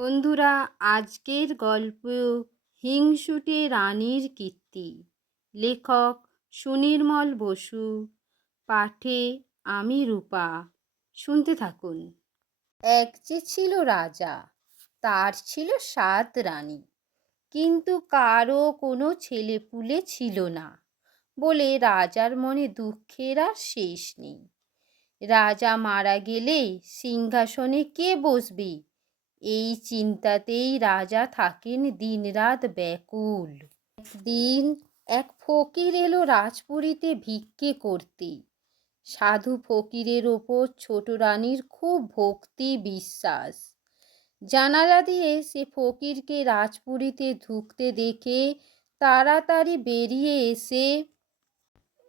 বন্ধুরা, আজকের গল্প হিংসুটে রানীর কীর্তি। লেখক সুনির্মল বসু, পাঠে আমি রূপা। শুনতে থাকুন। এক যে ছিল রাজা, তার ছিল 7 রানী, কিন্তু কারো কোনো ছেলেপুলে ছিল না বলে রাজার মনে দুঃখের আর শেষ নেই। রাজা মারা গেলে সিংহাসনে কে বসবে, এই চিন্তাতেই রাজা থাকেন দিনরাত ব্যাকুল। একদিন এক ফকির এলো রাজপুরীতে ভিক্ষে করতে। সাধু ফকিরের ওপর ছোট রানীর খুব ভক্তি বিশ্বাস। জানালা দিয়ে সে ফকিরকে রাজপুরীতে ঢুকতে দেখে তাড়াতাড়ি বেরিয়ে এসে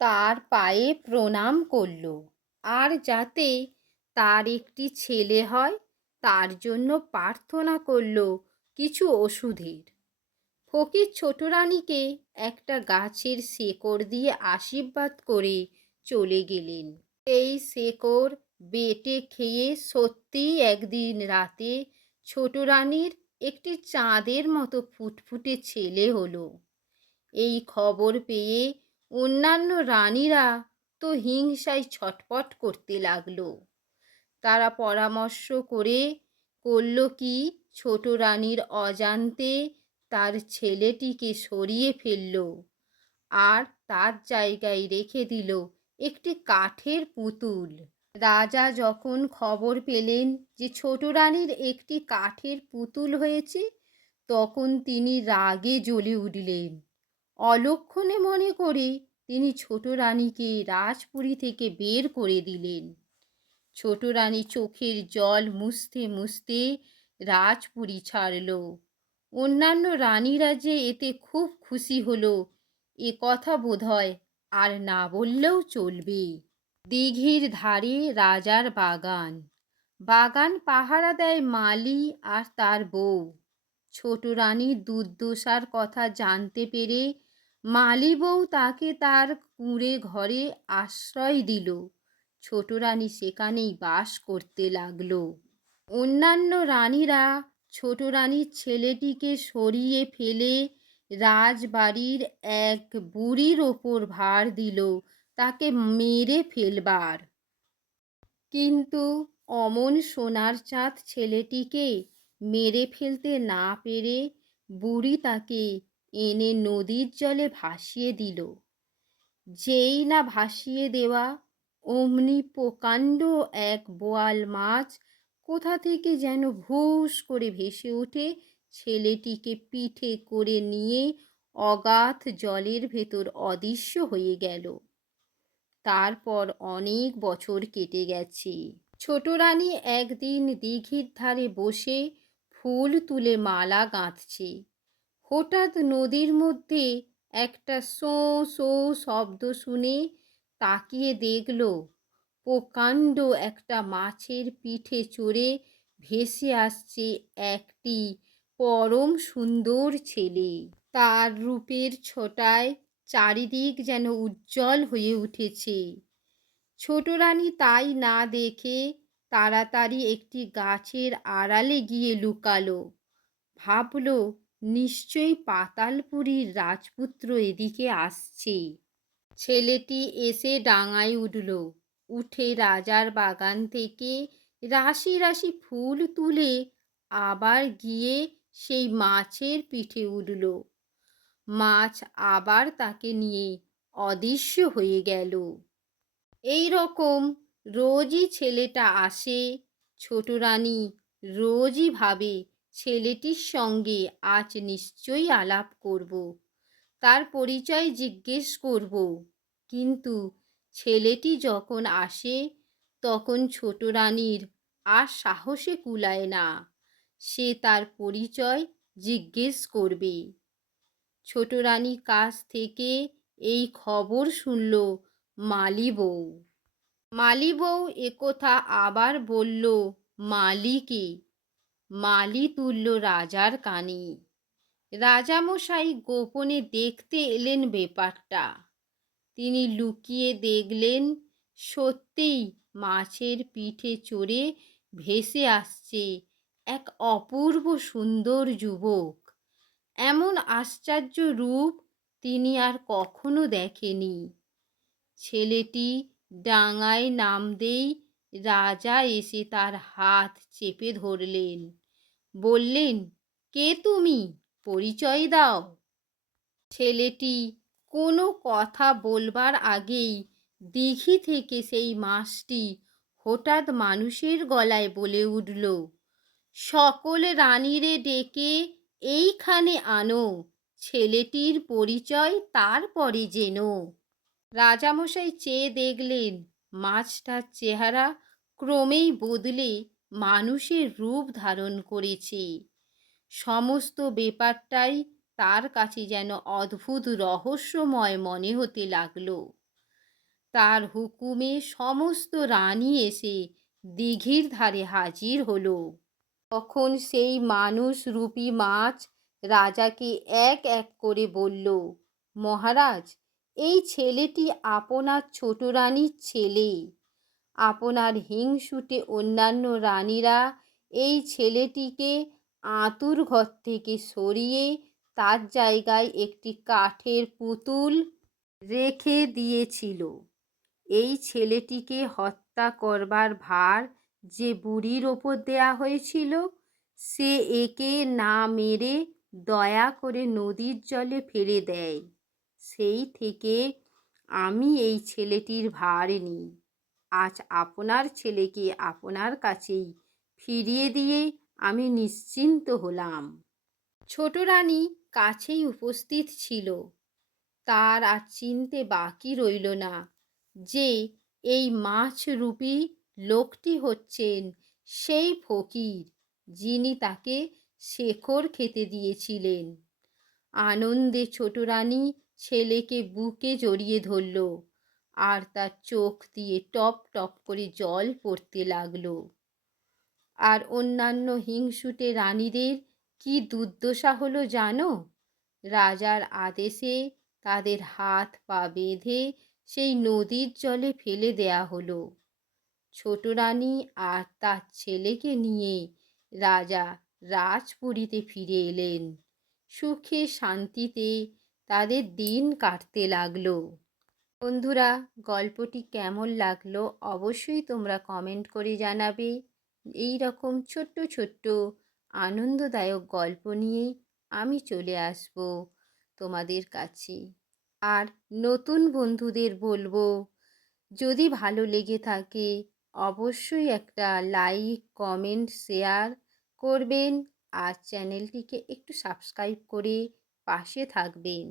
তার পায়ে প্রণাম করল, আর যাতে তার একটি ছেলে হয় তার জন্য প্রার্থনা করল কিছু ওষুধের। ফকির ছোট রানীকে একটা গাছের শেকড় দিয়ে আশীর্বাদ করে চলে গেলেন। এই শেকড় বেটে খেয়ে সত্যিই একদিন রাতে ছোট রানীর একটি চাঁদের মতো ফুটফুটে ছেলে হলো। এই খবর পেয়ে অন্যান্য রানীরা তো হিংসায় ছটফট করতে লাগলো। তারা পরামর্শ করল কি ছোট রানীর অজান্তে তার ছেলেটিকে সরিয়ে ফেলল, আর তার জায়গায় রেখে দিল একটি কাঠের পুতুল। রাজা যখন খবর পেলেন যে ছোট রানীর একটি কাঠের পুতুল হয়েছে, তখন তিনি রাগে জ্বলে উঠলেন। অলক্ষণে মনে করে তিনি ছোট রানীকে রাজপুরী থেকে বের করে দিলেন। ছোট রানী চোখের জল মুছতে মুছতে রাজপুরী ছাড়ল। অন্যান্য রানীরা যে এতে খুব খুশি হলো, এ কথা বোধহয় আর না বললেও চলবে। দিঘির ধারে রাজার বাগান। বাগান পাহারা দেয় মালি আর তার বউ। ছোট রানীর দুর্দশার কথা জানতে পেরে মালি বউ তাকে তার কুঁড়ে ঘরে আশ্রয় দিল। ছোট রানী সেখানেই বাস করতে লাগলো। অন্যান্য রানীরা ছোট রানীর ছেলেটিকে সরিয়ে ফেলে রাজবাড়ির এক বুড়ির ওপর ভার দিল তাকে মেরে ফেলবার। কিন্তু অমন সোনার চাঁদ ছেলেটিকে মেরে ফেলতে না পেরে বুড়ি তাকে এনে নদীর জলে ভাসিয়ে দিল। যেই না ভাসিয়ে দেওয়া, অমনি প্রকাণ্ড এক বোয়াল মাছ কোথা থেকে যেন ভুস করে ভেসে উঠে ছেলেটিকে পিঠে করে নিয়ে অগাধ জলের ভেতর অদৃশ্য হয়ে গেল। তারপর অনেক বছর কেটে গেছে। ছোট রানী একদিন দিঘির ধারে বসে ফুল তুলে মালা গাঁথছে। হঠাৎ নদীর মধ্যে একটা সোঁ সোঁ শব্দ শুনে তাকিয়ে দেখল প্রকাণ্ড একটা মাছের পিঠে চড়ে ভেসে আসছে একটি পরম সুন্দর ছেলে। তার রূপের ছোটায় চারিদিক যেন উজ্জ্বল হয়ে উঠেছে। ছোট রানী তাই না দেখে তাড়াতাড়ি একটি গাছের আড়ালে গিয়ে লুকালো। ভাবল নিশ্চয়ই পাতালপুরীর রাজপুত্র এদিকে আসছে। ছেলেটি এসে ডাঙায় উঠল। উঠে রাজার বাগান থেকে রাশি রাশি ফুল তুলে আবার গিয়ে সেই মাছের পিঠে উঠল। মাছ আবার তাকে নিয়ে অদৃশ্য হয়ে গেল। এই রকম রোজই ছেলেটা আসে। ছোট রানী রোজই ভাবে ছেলেটির সঙ্গে আজ নিশ্চয়ই আলাপ করব, তার পরিচয় জিজ্ঞেস করব। কিন্তু ছেলেটি যখন আসে তখন ছোট রানীর আর সাহসে কুলায় না। সে তার পরিচয় জিজ্ঞেস করবে। ছোট রানীর কাছ থেকে এই খবর শুনল মালি বউ। মালি বউ একথা আবার বলল মালিকে। মালি তুলল রাজার কানে। রাজামশাই গোপনে দেখতে এলেন ব্যাপারটা। তিনি লুকিয়ে দেখলেন সত্যিই মাছের পিঠে চড়ে ভেসে আসছে এক অপূর্ব সুন্দর যুবক। এমন আশ্চর্য রূপ তিনি আর কখনো দেখেনি। ছেলেটি ডাঙায় নামতেই রাজা এসে তার হাত চেপে ধরলেন, বললেন, কে তুমি? পরিচয় দাও। ছেলেটি কোনো কথা বলবার আগেই দিঘি থেকে সেই মাছটি হঠাৎ মানুষের গলায় বলে উঠল, সকল রানীরে ডেকে এইখানে আনো, ছেলেটির পরিচয় তারপরে যেন। রাজামশাই চেয়ে দেখলেন মাছটার চেহারা ক্রমেই বদলে মানুষের রূপ ধারণ করেছে। সমস্ত ব্যাপারটাই তার কাছে যেন অদ্ভুত রহস্যময় মনে হতে লাগলো। তার হুকুমে সমস্ত রানী এসে দিঘির ধারে হাজির হলো। তখন সেই মানুষ রূপী মাছ রাজাকে এক এক করে বলল, মহারাজ, এই ছেলেটি আপনার ছোট রানীর ছেলে। আপনার হিংসুটে অন্যান্য রানীরা এই ছেলেটিকে আঁতুর ঘর থেকে সরিয়ে তার জায়গায় একটি কাঠের পুতুল রেখে দিয়েছিল। এই ছেলেটিকে হত্যা করবার ভার যে বুড়ির ওপর দেয়া হয়েছিল, সে একে না মেরে দয়া করে নদীর জলে ফেলে দেয়। সেই থেকে আমি এই ছেলেটির ভার নিই। আজ আপনার ছেলেকে আপনার কাছেই ফিরিয়ে দিয়ে আমি নিশ্চিন্ত হলাম। ছোট রানী কাছেই উপস্থিত ছিল। তার আর চিনতে বাকি রইল না যে এই মাছরূপী লোকটি হচ্ছেন সেই ফকির যিনি তাকে শেকড় খেতে দিয়েছিলেন। আনন্দে ছোট রানী ছেলেকে বুকে জড়িয়ে ধরল, আর তার চোখ দিয়ে টপ টপ করে জল পড়তে লাগলো। আর অন্যান্য হিংসুটে রানীদের কি দুর্দশা হলো জানো? রাজার আদেশে তাদের হাত পা বেঁধে সেই নদীর জলে ফেলে দেয়া হলো। ছোট রানী আর তার ছেলেকে নিয়ে রাজা রাজপুরীতে ফিরে এলেন। সুখে শান্তিতে তাদের দিন কাটতে লাগলো। বন্ধুরা, গল্পটি কেমন লাগলো অবশ্যই তোমরা কমেন্ট করে জানাবে। এই রকম ছোট্ট ছোট্ট আনন্দদায়ক গল্প নিয়ে আমি চলে আসব তোমাদের কাছে। আর নতুন বন্ধুদের বলবো, যদি ভালো লেগে থাকে অবশ্যই একটা লাইক, কমেন্ট, শেয়ার করবেন। আর চ্যানেলটিকে একটু সাবস্ক্রাইব করে পাশে থাকবেন।